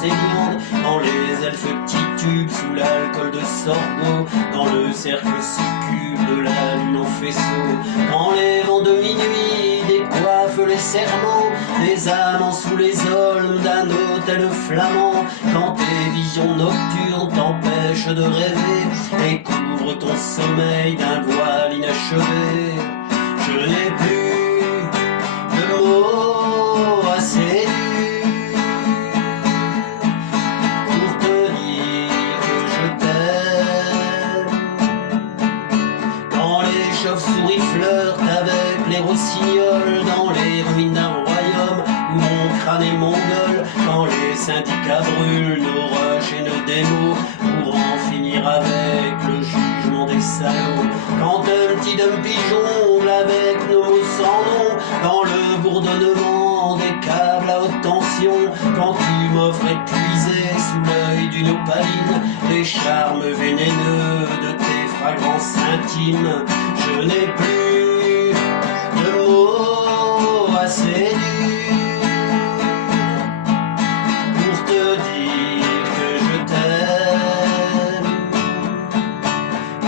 Céliande, quand les elfes titubent sous l'alcool de sorgho, dans le cercle succube de la lune en faisceau, quand les vents de minuit décoiffent les serments des amants sous les olmes d'un hôtel flamand, quand tes visions nocturnes t'empêchent de rêver et couvrent ton sommeil d'un voile inachevé. Je n'ai plus de mots assez durs pour te dire que je t'aime. Quand les chauves-souris flirtent avec les rossignols dans les ruines d'un royaume où mon crâne est mongol, quand les syndicats brûlent nos rushs et nos démos pour en finir avec le jugement des salauds, quand Humpty Dumpty jongle avec nos mots sans nom dans le bourdonnement des câbles à haute tension, quand tu m'offres épuisé sous l'œil d'une opaline les charmes vénéneux de tes fragrances intimes, je n'ai plus de mots assez durs pour te dire que je t'aime.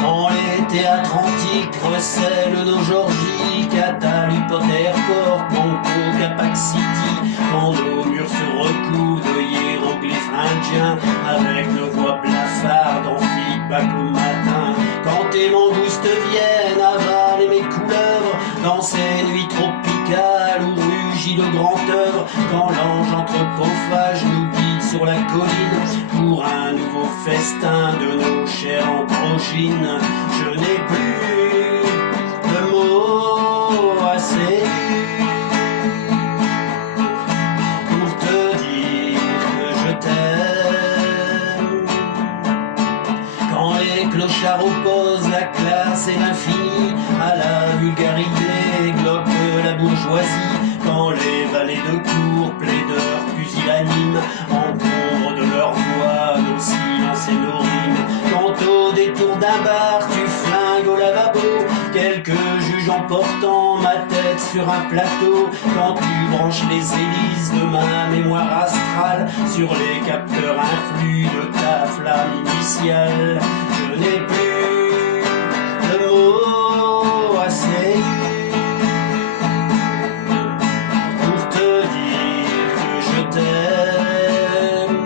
Quand les théâtres antiques recèlent nos georgies, Catalupote Airport, Bangkok, Capac City, quand nos murs se recouvent de hiéroglyphes indiens avec nos voix blafardes en feedback au matin, quand tes mangoustes viennent avaler mes couleuvres dans ces nuits tropicales où rugit le grand œuvre, quand l'ange anthropophage nous guide sur la colline pour un nouveau festin de nos chairs androgynes, je n'ai plus de mots assez pour te dire que je t'aime. Quand les clochards opposent la classe et l'infini à la vulgarité glauque de la bourgeoisie, quand les valets de cour, plaideurs pusillanimes, encombrent de leur voix nos silences et nos rimes, quand au détour d'un bar tu flingues au lavabo quelques juges en portant ma tête sur un plateau, quand tu branches les hélices de ma mémoire astrale sur les capteurs influx de ta flamme initiale, je n'ai plus de mots assez pour te dire que je t'aime.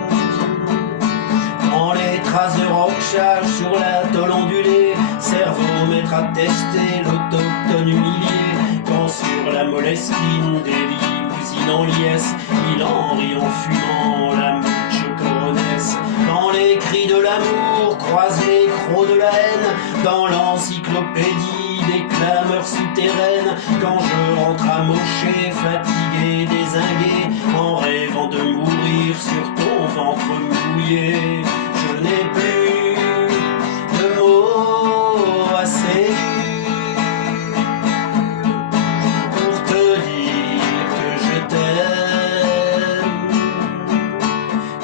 Quand les traces de rochage sur la tôle ondulée servomètre à tester l'autochtone humilié, quand sur la Moleskine des limousines en liesse il en rit en fumant la mucho coronesse, quand les cris de l'amour croisent les crocs de la haine dans l'encyclopédie des clameurs souterraines, quand je rentre amoché, fatigué, dézingué, en rêvant de mourir sur ton ventre mouillé, je n'ai plus de mots assez pour te dire que je t'aime.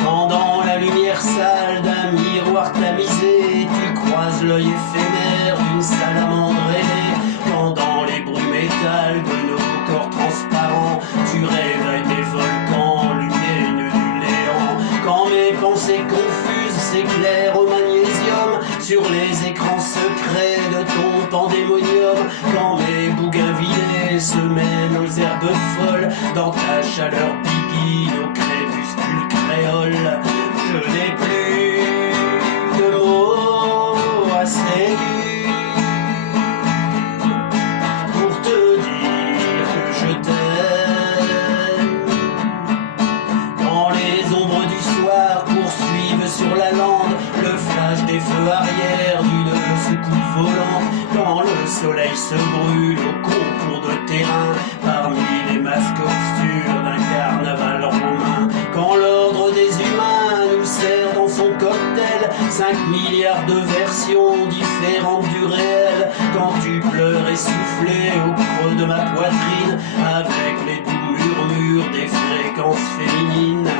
Quand dans la lumière sale d'un miroir tamisé tu croises l'œil éphémère d'une salamandre ailée, quand dans les bruits métal de nos corps transparents tu réveilles des volcans lumineux du néant, quand mes pensées confuses s'éclairent au magnésium sur les écrans secrets de ton pandémonium, quand mes bouquins vidés se mènent aux herbes folles dans ta chaleur biguine au crépuscule créole, je n'ai plus de mots assez pour te dire que je t'aime. Quand les ombres du soir poursuivent sur la lande le flash des feux arrière d'une secoupe volante, quand le soleil se brûle au concours de terrain parmi les masques obscurs d'un carnaval romain, quand l'ordre des humains nous sert dans son cocktail 5 milliards de versions différentes du réel, quand tu pleures essoufflé au creux de ma poitrine avec les doux murmures des fréquences féminines,